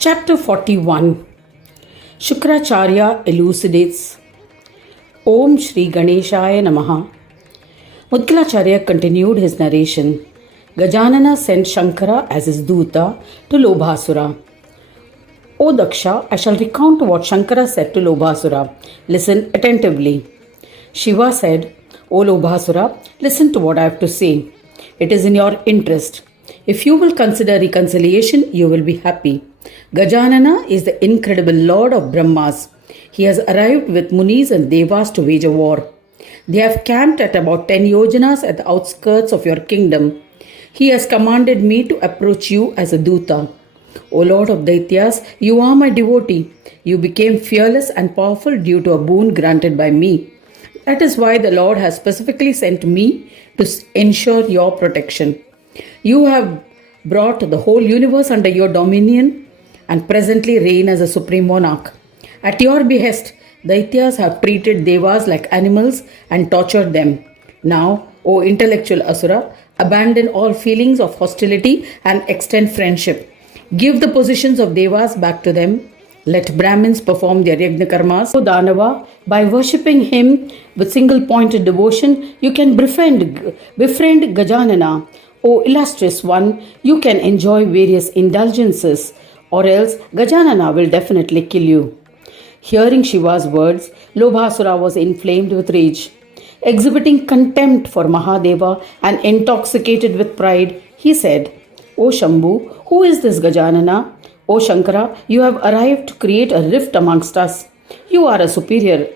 Chapter 41. Shukracharya elucidates Om Shri Ganeshaya Namaha. Mudgalacharya continued his narration. Gajanana sent Shankara as his Duta to Lobhasura. O Daksha, I shall recount what Shankara said to Lobhasura. Listen attentively. Shiva said, O Lobhasura, listen to what I have to say. It is in your interest. If you will consider reconciliation, you will be happy. Gajanana is the incredible lord of Brahmas. He has arrived with Munis and Devas to wage a war. They have camped at about 10 yojanas at the outskirts of your kingdom. He has commanded me to approach you as a Duta. O Lord of Daityas, you are my devotee. You became fearless and powerful due to a boon granted by me. That is why the Lord has specifically sent me to ensure your protection. You have brought the whole universe under your dominion and presently reign as a supreme monarch. At your behest, Daityas have treated Devas like animals and tortured them. Now, O intellectual Asura, abandon all feelings of hostility and extend friendship. Give the positions of Devas back to them. Let Brahmins perform their yajna karmas. O Danava, by worshipping him with single-pointed devotion, you can befriend Gajanana. O illustrious one, you can enjoy various indulgences, or else Gajanana will definitely kill you. Hearing Shiva's words, Lobhasura was inflamed with rage. Exhibiting contempt for Mahadeva and intoxicated with pride, he said, O Shambhu, who is this Gajanana? O Shankara, you have arrived to create a rift amongst us. You are a superior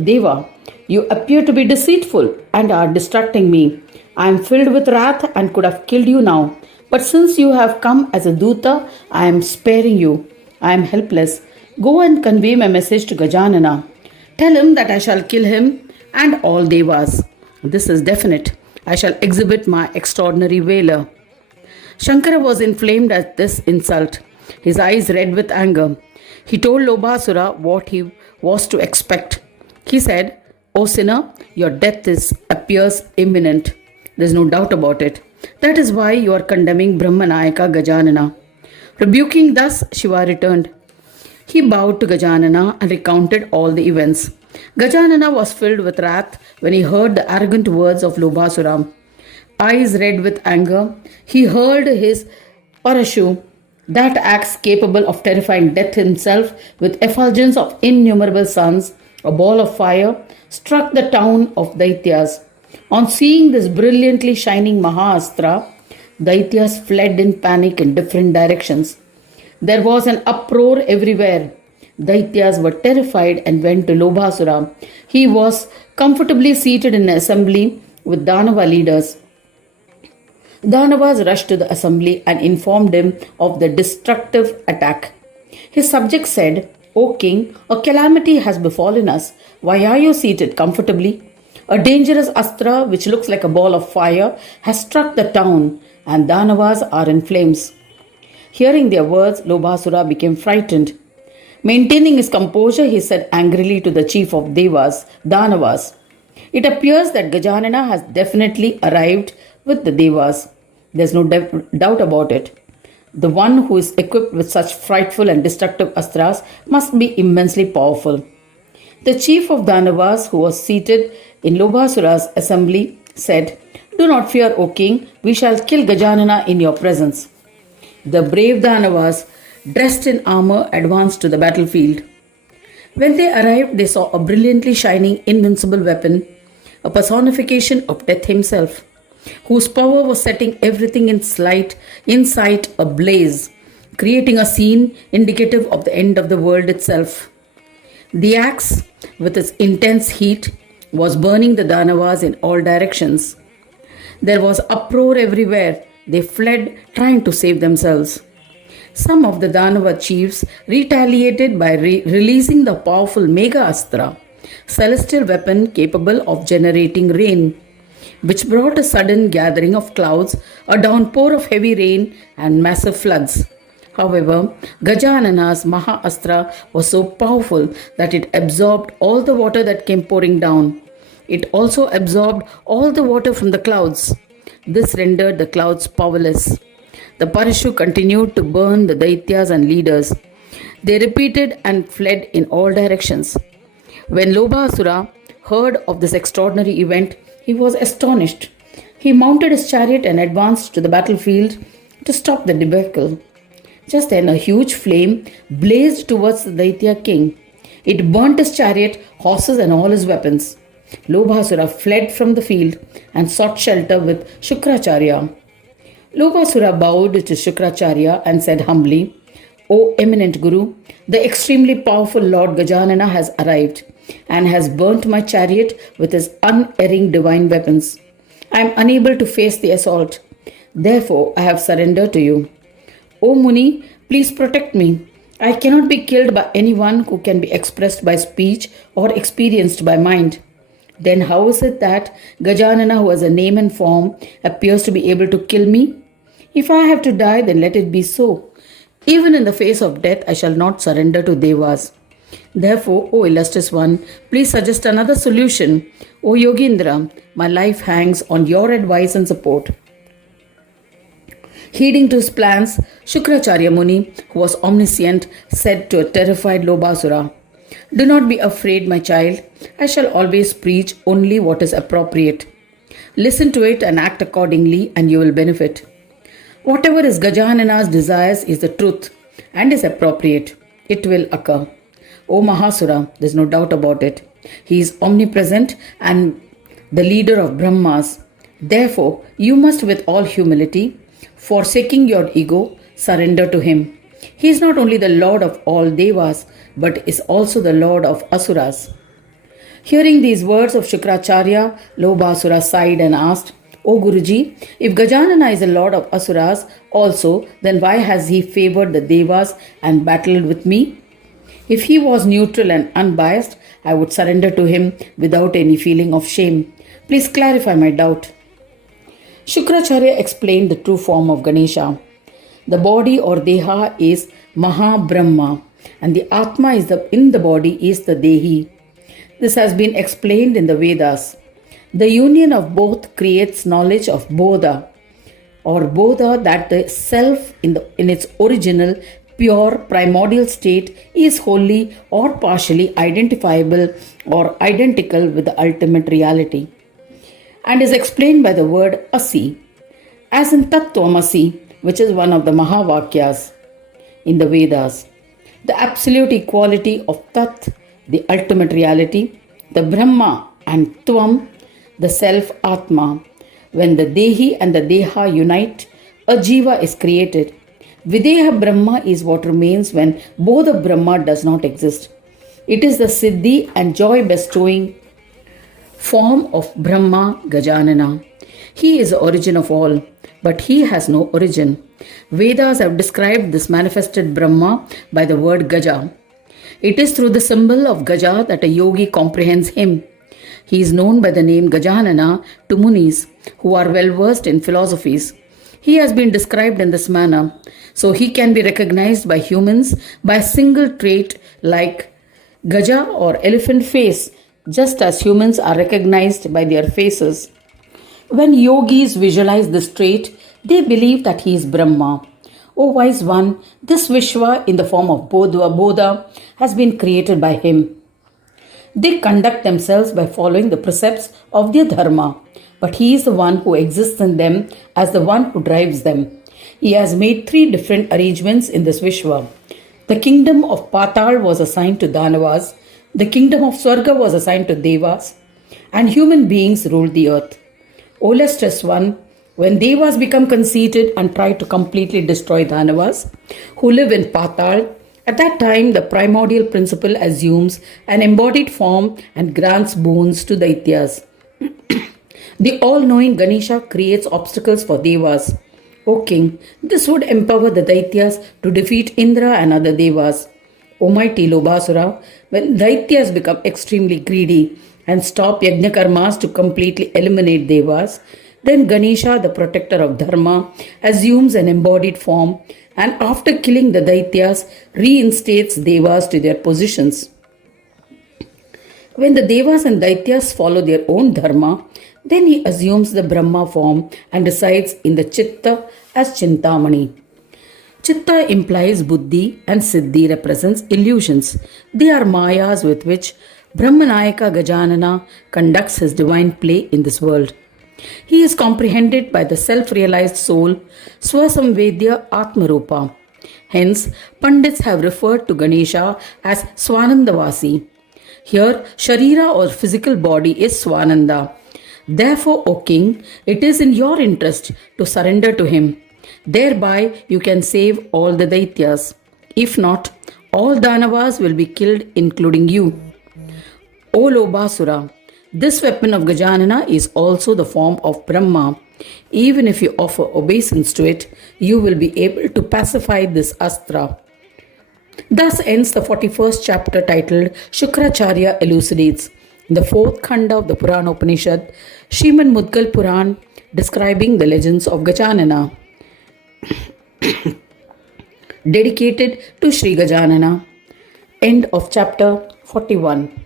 Deva. You appear to be deceitful and are distracting me. I am filled with wrath and could have killed you now. But since you have come as a Duta, I am sparing you. I am helpless. Go and convey my message to Gajanana. Tell him that I shall kill him and all Devas. This is definite. I shall exhibit my extraordinary valor. Shankara was inflamed at this insult. His eyes red with anger. He told Lobhasura what he was to expect. He said, O sinner, your death appears imminent. There is no doubt about it. That is why you are condemning Brahmanayaka Gajanana. Rebuking thus, Shiva returned. He bowed to Gajanana and recounted all the events. Gajanana was filled with wrath when he heard the arrogant words of Lobhasura. Eyes red with anger, he hurled his parashu, that axe capable of terrifying death himself with effulgence of innumerable suns, a ball of fire, struck the town of Daityas. On seeing this brilliantly shining Mahastra, Daityas fled in panic in different directions. There was an uproar everywhere. Daityas were terrified and went to Lobhasura. He was comfortably seated in an assembly with Danava leaders. Danavas rushed to the assembly and informed him of the destructive attack. His subjects said, O king, a calamity has befallen us. Why are you seated comfortably? A dangerous astra, which looks like a ball of fire, has struck the town, and Danavas are in flames. Hearing their words, Lobhasura became frightened. Maintaining his composure, he said angrily to the chief of Devas, Danavas, it appears that Gajanana has definitely arrived with the Devas. There's no doubt about it. The one who is equipped with such frightful and destructive astras must be immensely powerful. The chief of Danavas, who was seated in Lobhasura's assembly, said, Do not fear, O king, we shall kill Gajanana in your presence. The brave Danavas, dressed in armor, advanced to the battlefield. When they arrived, they saw a brilliantly shining invincible weapon, a personification of death himself, whose power was setting everything in sight ablaze, creating a scene indicative of the end of the world itself. The axe, with its intense heat, was burning the Danavas in all directions. There was uproar everywhere. They fled, trying to save themselves. Some of the Danava chiefs retaliated by releasing the powerful Mega Astra, celestial weapon capable of generating rain, which brought a sudden gathering of clouds, a downpour of heavy rain, and massive floods. However, Gajanana's Maha Astra was so powerful that it absorbed all the water that came pouring down. It also absorbed all the water from the clouds. This rendered the clouds powerless. The Parashu continued to burn the Daityas and leaders. They repeated and fled in all directions. When Lobasura heard of this extraordinary event, he was astonished. He mounted his chariot and advanced to the battlefield to stop the debacle. Just then, a huge flame blazed towards the Daitya king. It burnt his chariot, horses, and all his weapons. Lobasura fled from the field and sought shelter with Shukracharya. Lobasura bowed to Shukracharya and said humbly, O eminent Guru, the extremely powerful Lord Gajanana has arrived and has burnt my chariot with his unerring divine weapons. I am unable to face the assault. Therefore, I have surrendered to you. O Muni, please protect me. I cannot be killed by anyone who can be expressed by speech or experienced by mind. Then how is it that Gajanana, who has a name and form, appears to be able to kill me? If I have to die, then let it be so. Even in the face of death, I shall not surrender to Devas. Therefore, O illustrious one, please suggest another solution. O Yogindra, my life hangs on your advice and support. Heeding to his plans, Shukracharya Muni, who was omniscient, said to a terrified Lobasura, Do not be afraid, my child. I shall always preach only what is appropriate. Listen to it and act accordingly, and you will benefit. Whatever is Gajanana's desires is the truth and is appropriate. It will occur. O Mahasura, there is no doubt about it. He is omnipresent and the leader of Brahmas. Therefore, you must with all humility, forsaking your ego, surrender to him. He is not only the Lord of all Devas, but is also the Lord of Asuras. Hearing these words of Shukracharya, Lobasura sighed and asked, O Guruji, if Gajanana is the Lord of Asuras also, then why has he favored the Devas and battled with me? If he was neutral and unbiased, I would surrender to him without any feeling of shame. Please clarify my doubt. Shukracharya explained the true form of Ganesha. The body or Deha is Maha-Brahma and the Atma is in the body is the Dehi. This has been explained in the Vedas. The union of both creates knowledge of Bodha or Bodha, that the self in its original pure primordial state is wholly or partially identifiable or identical with the ultimate reality, and is explained by the word Asi, as in Tattvamasi, which is one of the Mahavakyas in the Vedas. The absolute equality of Tat, the ultimate reality, the Brahma, and Tvam, the self Atma. When the Dehi and the Deha unite, a Jiva is created. Videha Brahma is what remains when Bodha Brahma does not exist. It is the Siddhi and joy bestowing form of Brahma Gajanana. He is the origin of all, but he has no origin. Vedas have described this manifested Brahma by the word Gaja. It is through the symbol of Gaja that a yogi comprehends him. He is known by the name Gajanana to Munis, who are well versed in philosophies. He has been described in this manner, so he can be recognized by humans by a single trait like Gaja or elephant face, just as humans are recognized by their faces. When yogis visualize this trait, they believe that he is Brahma. O wise one, this Vishwa in the form of Bodha has been created by him. They conduct themselves by following the precepts of their dharma, but he is the one who exists in them as the one who drives them. He has made 3 different arrangements in this Vishwa. The kingdom of Patal was assigned to Danavas, the kingdom of Swarga was assigned to Devas, and human beings ruled the earth. O illustrious one, when Devas become conceited and try to completely destroy Danavas, who live in Patal, at that time the primordial principle assumes an embodied form and grants boons to Daityas. The all-knowing Ganesha creates obstacles for Devas. O king, this would empower the Daityas to defeat Indra and other Devas. O mighty Lobasura, when Daityas become extremely greedy and stop Yajnakarmas to completely eliminate Devas, then Ganesha, the protector of Dharma, assumes an embodied form and after killing the Daityas, reinstates Devas to their positions. When the Devas and Daityas follow their own Dharma, then he assumes the Brahma form and resides in the Chitta as Chintamani. Chitta implies buddhi and siddhi represents illusions. They are mayas with which Brahmanayaka Gajanana conducts his divine play in this world. He is comprehended by the self-realized soul, Swasamvedya Atmarupa. Hence, Pandits have referred to Ganesha as Swanandavasi. Here, Sharira or physical body is Swananda. Therefore, O king, it is in your interest to surrender to him. Thereby, you can save all the Daityas. If not, all Danavas will be killed, including you. O Lobasura, this weapon of Gajanana is also the form of Brahma. Even if you offer obeisance to it, you will be able to pacify this Astra. Thus ends the 41st chapter titled Shukracharya Elucidates, in the fourth khanda of the Purana Upanishad, Srimad Mudgal Puran, describing the legends of Gajanana. Dedicated to Sri Gajanana. End of chapter 41.